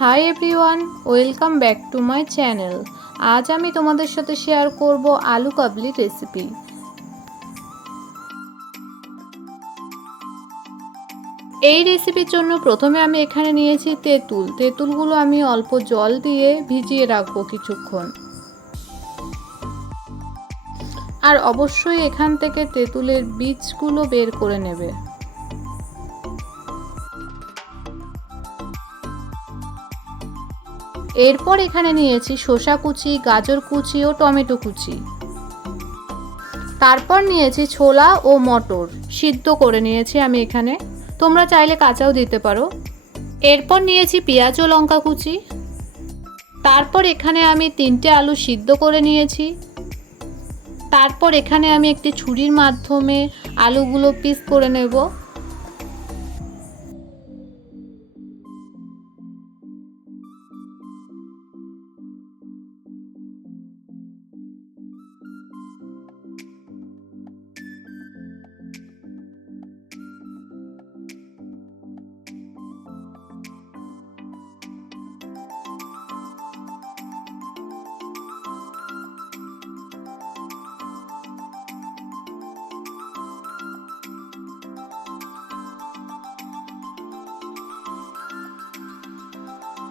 Hi everyone welcome back to my channel আজ আমি তোমাদের সাথে শেয়ার করব আলু কাবলি রেসিপি এই রেসিপির জন্য প্রথমে আমি এখানে নিয়েছি তেঁতুল। তেঁতুলগুলো আমি অল্প জল দিয়ে ভিজিয়ে রাখব কিছুক্ষণ। আর অবশ্যই এখান থেকে তেঁতুলের বীজগুলো বের করে নেবে। এরপর এখানে নিয়েছি শসা কুচি, গাজর কুচি ও টমেটো কুচি। তারপর নিয়েছি ছোলা ও মটর। সিদ্ধ করে নিয়েছি আমি এখানে। তোমরা চাইলে কাঁচাও দিতে পারো। এরপর নিয়েছি পেঁয়াজ ও লঙ্কা কুচি। তারপর এখানে আমি তিনটে আলু সিদ্ধ করে নিয়েছি। তারপর এখানে আমি একটি ছুরির মাধ্যমে আলুগুলো পিস করে নেব।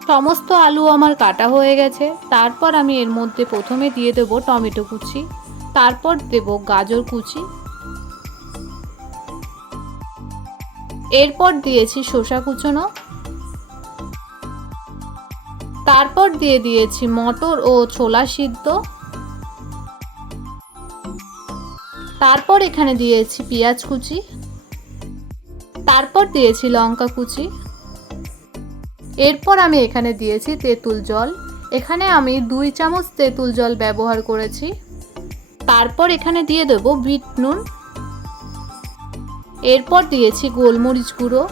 সমস্ত আলু আমার কাটা হয়ে গেছে। তারপর আমি এর মধ্যে প্রথমে দিয়ে দেব টমেটো কুচি, তারপর দেব গাজর কুচি। এরপর দিয়েছি শসা কুচনো। তারপর দিয়ে দিয়েছি মটর ও ছোলা সিদ্ধ। তারপর এখানে দিয়েছি পেঁয়াজ কুচি। তারপর দিয়েছি লঙ্কা কুচি। এরপর আমি এখানে দিয়েছি তেঁতুল জল। এখানে আমি দুই চামচ তেঁতুল জল ব্যবহার করেছি। তারপর এখানে দিয়ে দেব বিট নুন। এরপর দিয়েছি গোলমরিচ গুঁড়ো।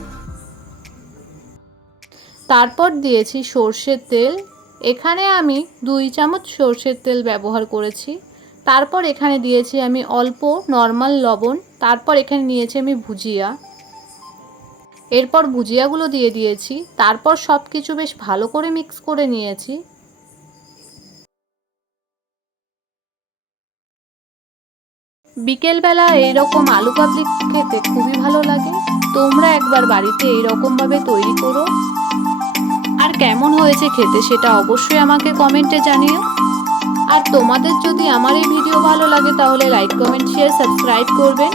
তারপর দিয়েছি সর্ষের তেল। এখানে আমি দুই চামচ সর্ষের তেল ব্যবহার করেছি। তারপর এখানে দিয়েছি আমি অল্প নর্মাল লবণ। তারপর এখানে নিয়েছি আমি ভুজিয়া। এরপর ভুজিয়াগুলো দিয়ে দিয়েছি, তারপর সব কিছু বেশ ভালো করে মিক্স করে নিয়েছি। বিকেলবেলা এইরকম আলু কাবলি খেতে খুবই ভালো লাগে। তোমরা একবার বাড়িতে এইরকমভাবে তৈরি করো। আর কেমন হয়েছে খেতে সেটা অবশ্যই আমাকে কমেন্টে জানিও। আর তোমাদের যদি আমার এই ভিডিও ভালো লাগে তাহলে লাইক কমেন্ট শেয়ার সাবস্ক্রাইব করবেন।